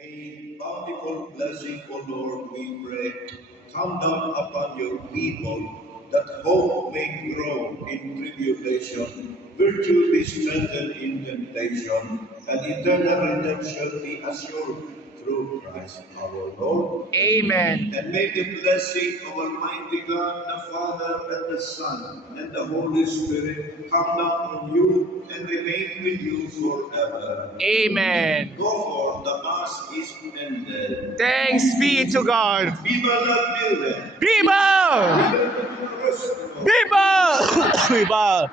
May bountiful blessing, O Lord, we pray, come down upon your people, that hope may grow in tribulation, virtue be strengthened in temptation, and eternal redemption be assured through Christ our Lord. Amen. And may the blessing of Almighty God, the Father, and the Son, and the Holy Spirit come down on you and remain with you forever. Amen. Go forth, the Mass is ended. Thanks be to God. Viva la Virgen! Viva! Viva! Viva!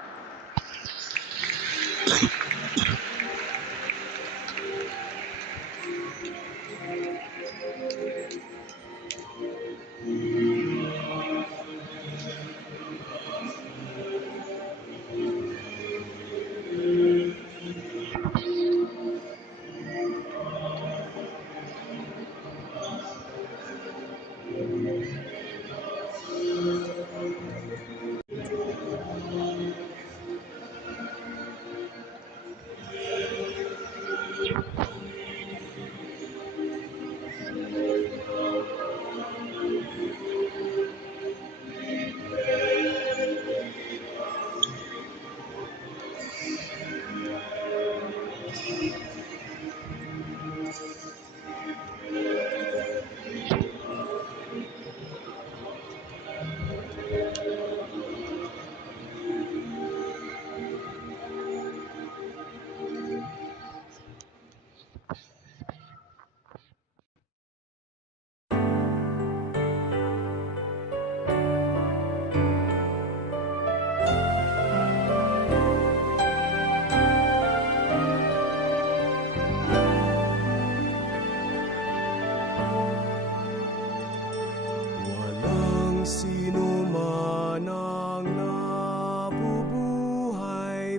Walang sino man ang nabubuhay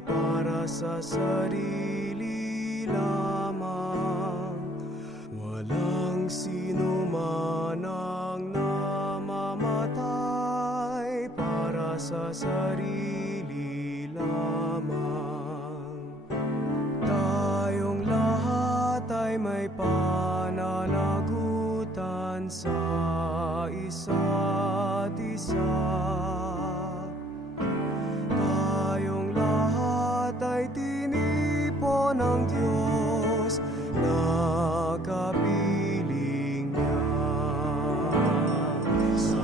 para sa sarili lamang. Walang sino man ang namamatay para sa sarili lamang. Tayong lahat ay may pananagutan sa isa't isa. Tayong lahat ay tinipon ng Diyos na kapiling niya. Sa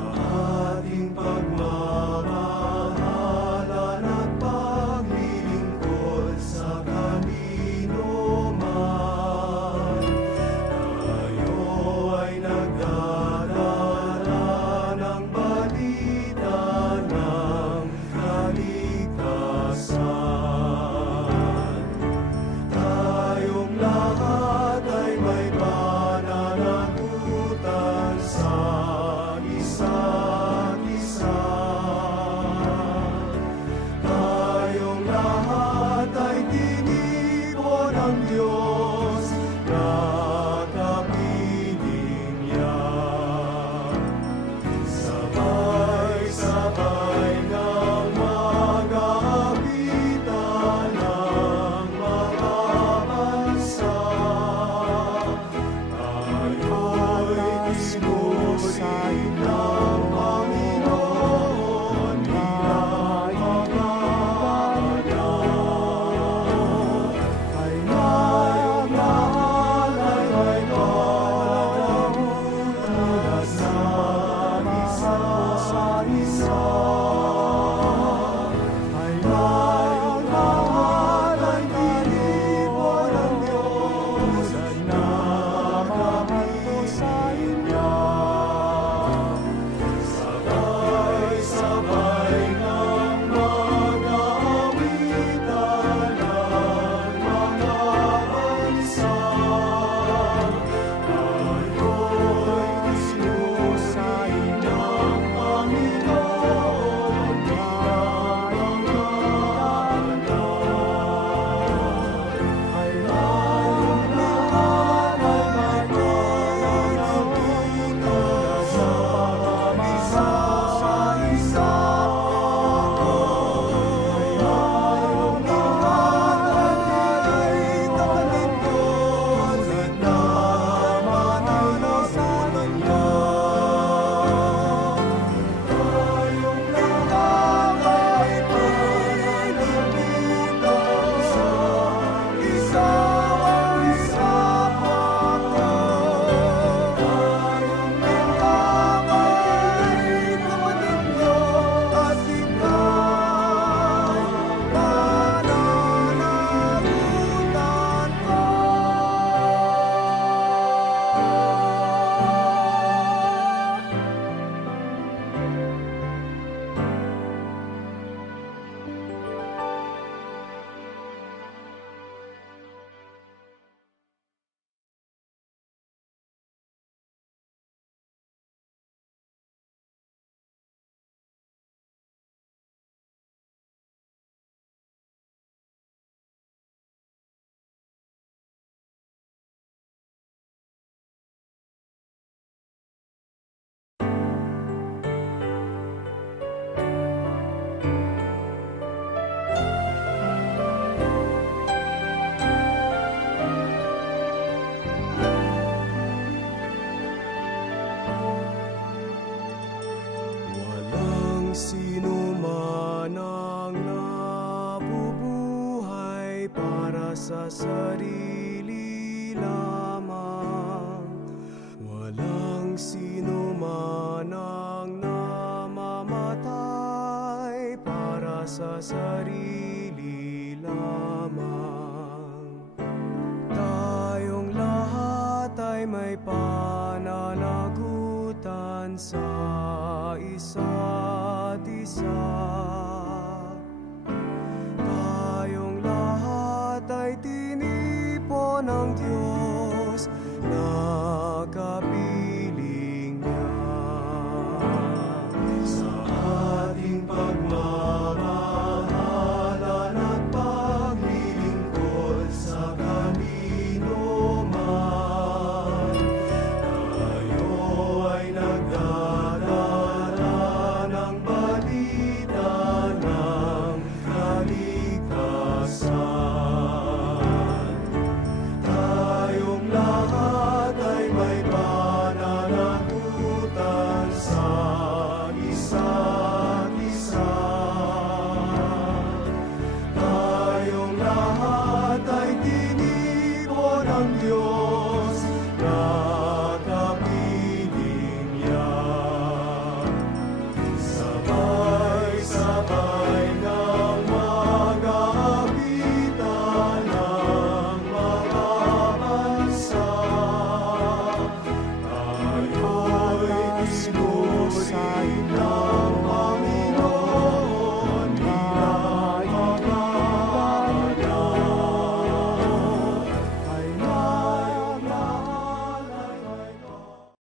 ating pagmamahalan at paglilingkod sa kanino man, tayo ay nagdadala ng balita may pananagutan sa isa't isa.